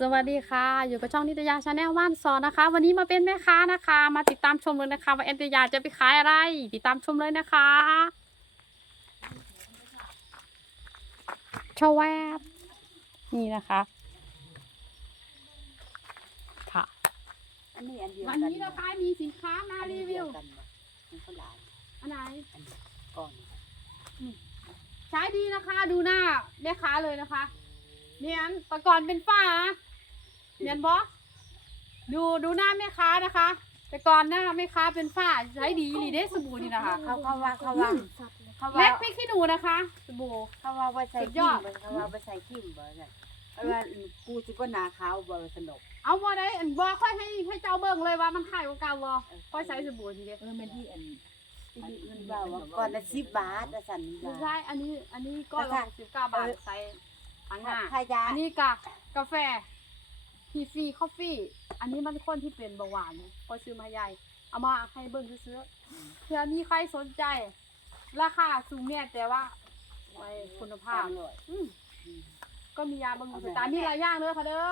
สวัสดีค่ะ อยู่กับช่องนิตยาชาแนลว่านสอนนะคะ วันนี้มาเป็นแม่ค้านะคะ มาติดตามชมเลยนะคะ ว่าแอนตยาจะไปขายอะไร ติดตามชมเลยนะคะชวแวบนี่นะคะค่ะอันนี้อันเดียววันนี้เราขายมีสินค้ามารีวิวมันก็หลายอันไหนอันนี้ก่อนใช้ดีนะคะ ดูหน้าแม่ค้าเลยนะคะ เนียนแต่ก่อนเป็นฝ้า เนียนบอดูดูหน้าแม่ค้านะคะ แต่ก่อนหน้าแม่ค้าเป็นฝ้าใช้ดีรีเดสบู่นี่นะคะเขาเขาว่าเขาว่าเขาแม็ว่ากพริกขี้หนูนะคะ สบู่เขาว่าไปใส่สุดยขิอมดเบิ่งเขาว่าไปใส่ขิมเบิ่งน่ะเอาว่ากูสิบ่หนาขาวบ่สนุกเอาบ่ได้อันบ่ค่อยให้ให้เจ้าเบิ่งเลยว่ามันขายกว่าเก่าบ่ค่อยใช้สบู่ทีเดียวเออมันที่อันอันนี้มันว่าว่าก่อนละ10บาทว่าซั่นไม่ว่าใช่อันนี้อันนี้ก้อนละหกสิบเก้าบาทใส่ถังหน้าถ้ายาอันนี้กะกาแฟ ทีฟรีคอฟฟี่อันนี้มันคนที่เป็นเบาหวานเนี่ยพอซื้อมาใหญ่ เอามาให้เบิ่งซื้อๆเผื่อมีใครสนใจ ราคาสูงเนี่ยแต่ว่าไว้คุณภาพเลยอืมก็มียาบำรุงสายตา มีหลายอย่างเลยค่ะเด้อ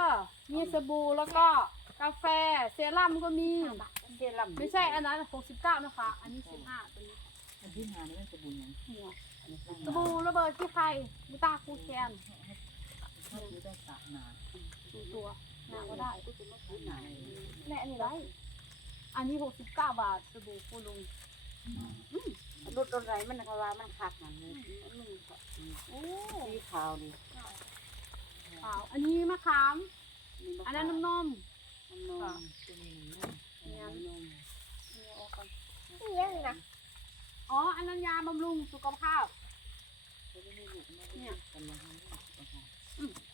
มีสบู่แล้วก็กาแฟเซรั่มก็มี เซรั่มไม่ใช่อันนั้น69นะคะ อันนี้15ตัวนี้อันที่หานี่มันจะบุญยังหัวอันนี้สบู่ระเบิดที่ใครมิตาคูแคนถ้าซื้อได้สะหนาดูตัว หน้าก็ได้กูสิมาพูดหนาแม่อันนี้ไรอันนี้69บาทสบู่คูลุงรถรถไรมันเขาว่ามันคักนั่นเลยมันก็โอ้สีขาวนี่ขาวอันนี้มะขาม อันนั้นน้ำนมน้ำนมจะมีนน้ำนมนี่เอาก่อนนี่นะอ๋อ อันนั้นยาบำรุงสุขภาพเนี่ยกำลังทำ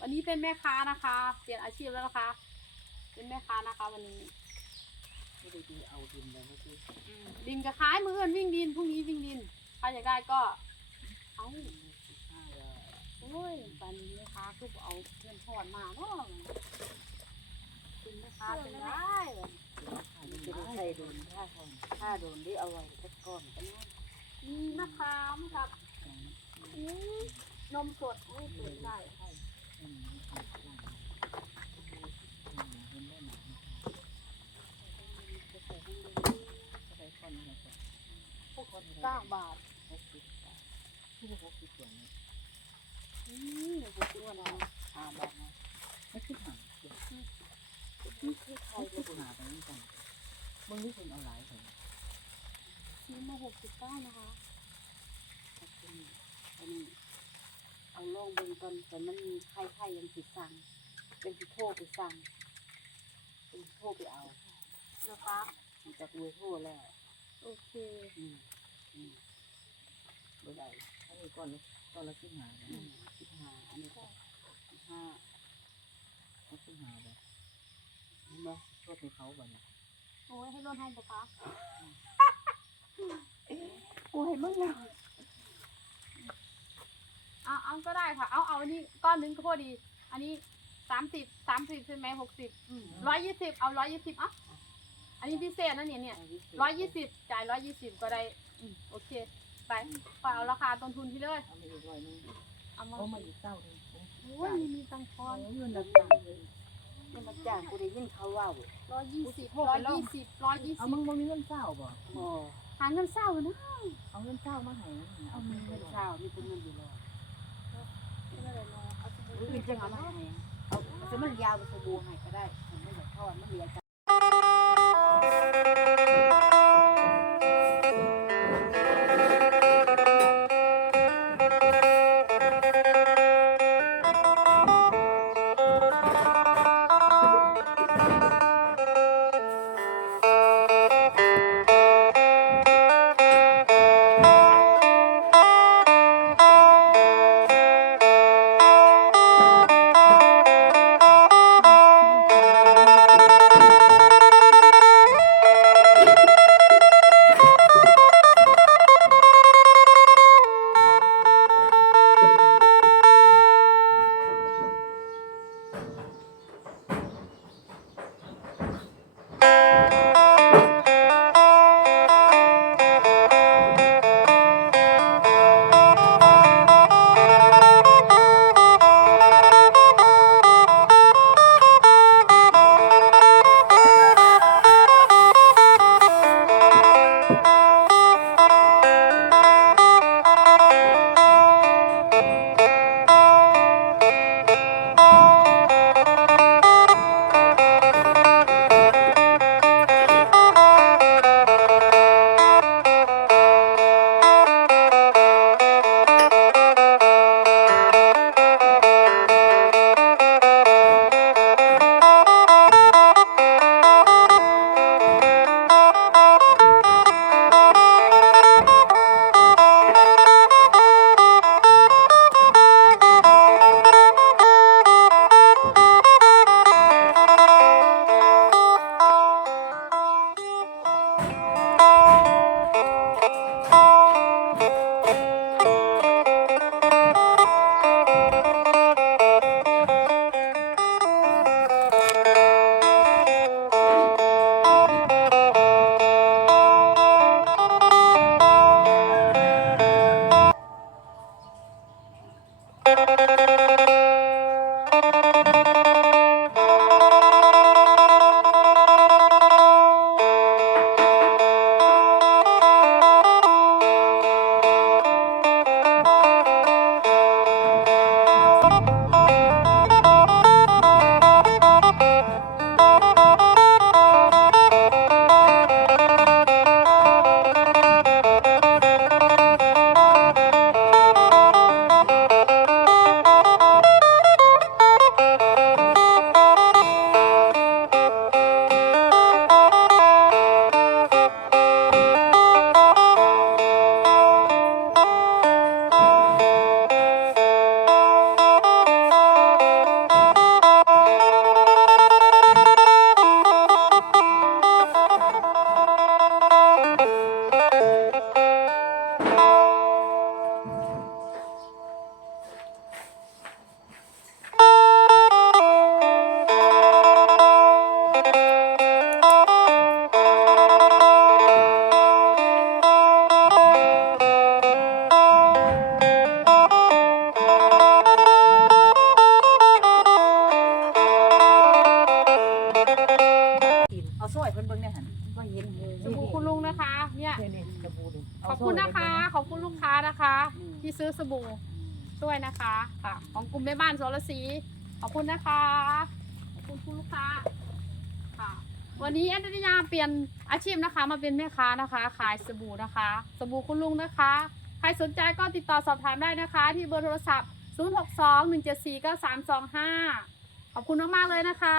วันนี้เป็นแม่ค้านะคะ เปลี่ยนอาชีพแล้วนะคะ เป็นแม่ค้านะคะ วันนี้ไม่ได้ดูเอาดินแล้วก็คืออืมดินกับขายมืออื่นวิ่งดินพรุ่งนี้วิ่งดินใครอยากได้ก็ เอาห้าร้อยโอ้ยปันนี้แม่ค้าคือบ่เอาเงินทอนมาเนาะเป็นแม่ค้าเป็นได้มันจะได้ใส่โดนถ้าคนถ้าโดนที่เอาไว้สักก้อนก็น่ามีมะขามกับอืมนมสดโอ้ยเปิดได้อืมหลังเห็นได้หนาจะใส่ข้างบนจะใส่คนอะไรก็หกสิบ เก้าบาทหกสิบบาทที่หกสิบส่วนอืมเดี๋ยวผมดูนะห้าบาทนะไม่คิดหาเดี๋ยวนี่คือใครไม่ก็คิดหาไปนี่กันมึงนี่คนเอาหลายคนซื้อมาหกสิบเก้านะคะ อันนี้ เอาลองเบิ่งก่อนแต่มันมีใครใครยังติดสั่งเป็นที่โทรไปสั่งเป็นที่โทรไปเอานะคะมันจะดูโทรแล้วโอเคอืมอืมบ่ได้อันนี้ก่อนก่อนละคิดหาอืมสิบห้าอันนี้ก็สิบห้าก็คิดหาแบบเห็นบ่ชดให้เขาบ่เนี่ยโอ้ยให้รถให้ปะคะกูให้มึงแล้ว เอาเอาก็ได้ค่ะ เอาเอาอันนี้ก้อนหนึงก็พอดี อันนี้สามสิบสามสิบใช่ไหมหกสิบร้อยยี่สิบเอาร้อยยี่สิบอะอันนี้พิเศษนะเนี่ยเนี่ยร้อยยี่สิบจ่ายร้อยยี่สิบก็ได้อืมโอเค ไปไปเอาราคาต้นทุนที่เลยเอามาอีกร้อยนึงเอามาเอามาอีกเจ้านึงโอ้ยมีมีตังคอนเงินดับจ้างเลยนี่มาจ้างกูได้ยินเขาเว่าร้อยยี่สิบร้อยยี่สิบร้อยยี่เอาสิมึบงบ่มีเงินเจ้าบ่โอ้หาเงินเศร้านะเอาเงินเจ้ามาให้เอาเอาเงิเงินนเงินเช้ามีแต่เงินอยู่แล้วไม่ได้ร อื่นจังเอามาให้เอาจะมันยาวไปสบู่ให้ก็ได้มันไม่อยากทอดมันเหลือจ้ ซอยเพิ่นเบิ่งได้หั่นก็เห็นเลยสบู่คุณลุงนะคะ เนี่ย นี่นี่สบู่นี่ขอบคุณนะคะ ขอบคุณลูกค้านะคะ ที่ซื้อสบู่ด้วยนะคะค่ะ ของกลุ่มแม่บ้านโซลสีขอบคุณนะคะ ขอบคุณคุณลูกค้าค่ะ วันนี้แอนนิยาเปลี่ยนอาชีพนะคะ มาเป็นแม่ค้านะคะ ขายสบู่นะคะ สบู่คุณลุงนะคะ ใครสนใจก็ติดต่อสอบถามได้นะคะ ที่เบอร์โทรศัพท์ 062 174 9325 ขอบคุณมากๆเลยนะคะ